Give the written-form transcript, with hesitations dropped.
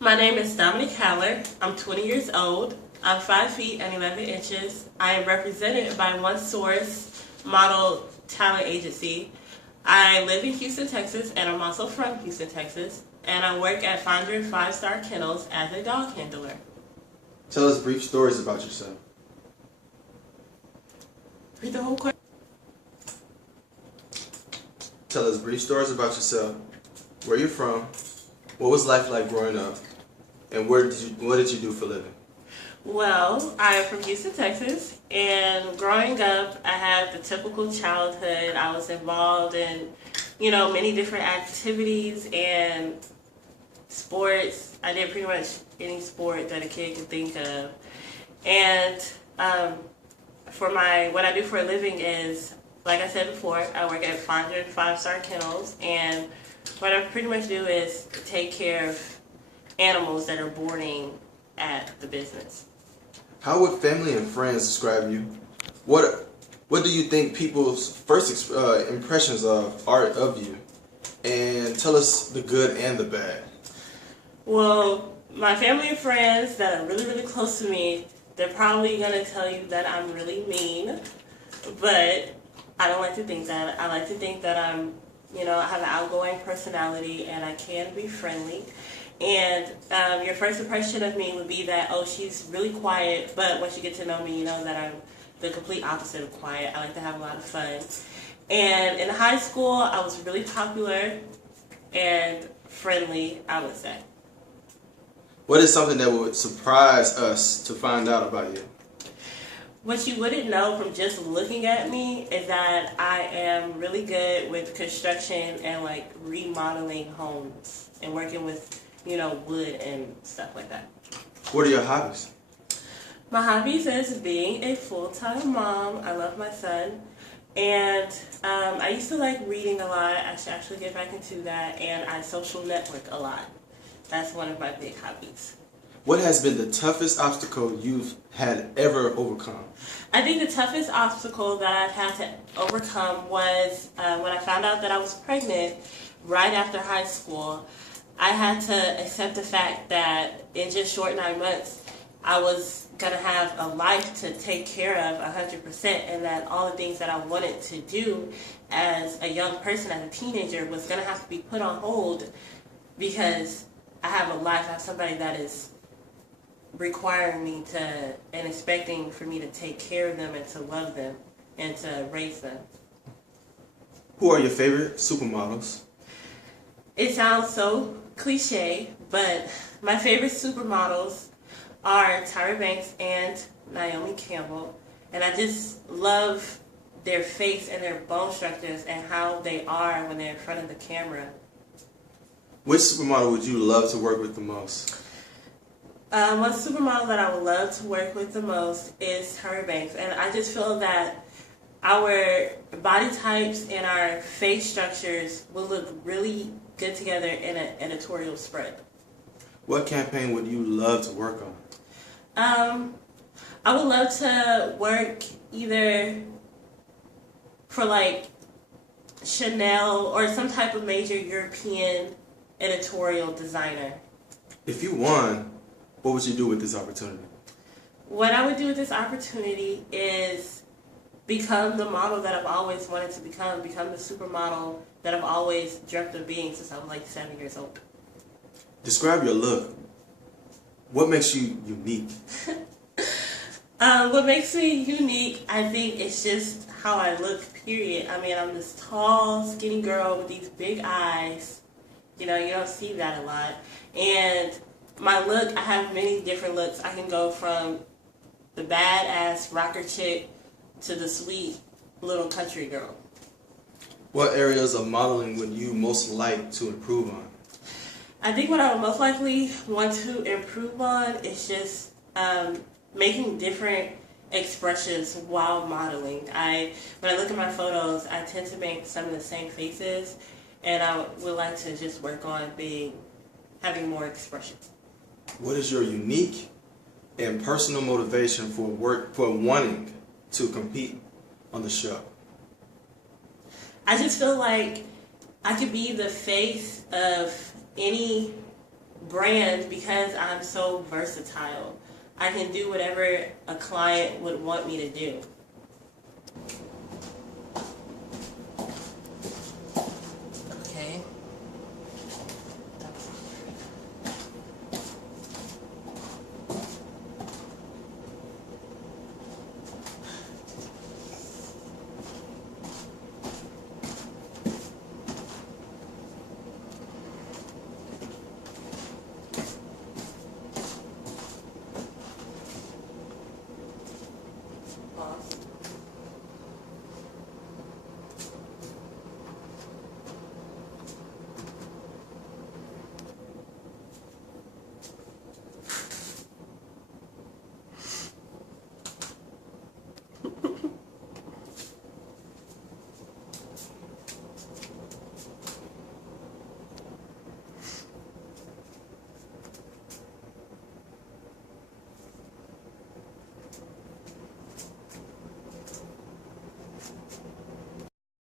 My name is Dominic Haller. I'm 20 years old. I'm 5 feet and 11 inches. I am represented by One Source Model Talent Agency. I live in Houston, Texas, and I'm also from Houston, Texas. And I work at Fonder 5-Star Kennels as a dog handler. Tell us brief stories about yourself. Read the whole question. Tell us brief stories about yourself, where you're from, what was life like growing up, and what did you do for a living? Well, I'm from Houston, Texas, and growing up, I had the typical childhood. I was involved in, many different activities and sports. I did pretty much any sport that a kid could think of. And what I do for a living is, like I said before, I work at Fonder 5-Star Kennels, and what I pretty much do is take care of animals that are boarding at the business. How would family and friends describe you? What do you think people's first impressions are of you? And tell us the good and the bad. Well, my family and friends that are really, really close to me, they're probably going to tell you that I'm really mean, but I don't like to think that. I like to think that I have an outgoing personality and I can be friendly. And your first impression of me would be that, oh, she's really quiet, but once you get to know me, you know that I'm the complete opposite of quiet. I like to have a lot of fun. And in high school, I was really popular and friendly, I would say. What is something that would surprise us to find out about you? What you wouldn't know from just looking at me is that I am really good with construction and remodeling homes and working with wood and stuff like that. What are your hobbies? My hobbies is being a full-time mom. I love my son. And I used to like reading a lot. I should actually get back into that. And I social network a lot. That's one of my big hobbies. What has been the toughest obstacle you've had ever overcome? I think the toughest obstacle that I've had to overcome was when I found out that I was pregnant right after high school. I had to accept the fact that in just short 9 months, I was going to have a life to take care of 100%, and that all the things that I wanted to do as a young person, as a teenager, was going to have to be put on hold because I have a life, I have somebody that is requiring me to and expecting for me to take care of them and to love them and to raise them. Who are your favorite supermodels? It sounds so cliche, but my favorite supermodels are Tyra Banks and Naomi Campbell, and I just love their face and their bone structures and how they are when they're in front of the camera. Which supermodel would you love to work with the most? One supermodel that I would love to work with the most is Tyra Banks, and I just feel that our body types and our face structures will look really good together in an editorial spread. What campaign would you love to work on? I would love to work either for Chanel or some type of major European editorial designer. If you won, what would you do with this opportunity? What I would do with this opportunity is become the model that I've always wanted to become the supermodel that I've always dreamt of being since I was 7 years old. Describe your look. What makes you unique? What makes me unique, I think, is just how I look, period. I mean, I'm this tall, skinny girl with these big eyes. You don't see that a lot. And my look, I have many different looks. I can go from the badass rocker chick to the sweet little country girl. What areas of modeling would you most like to improve on? I think what I would most likely want to improve on is just making different expressions while modeling. When I look at my photos, I tend to make some of the same faces, and I would like to just work on having more expressions. What is your unique and personal motivation for wanting to compete on the show? I just feel like I could be the face of any brand because I'm so versatile. I can do whatever a client would want me to do.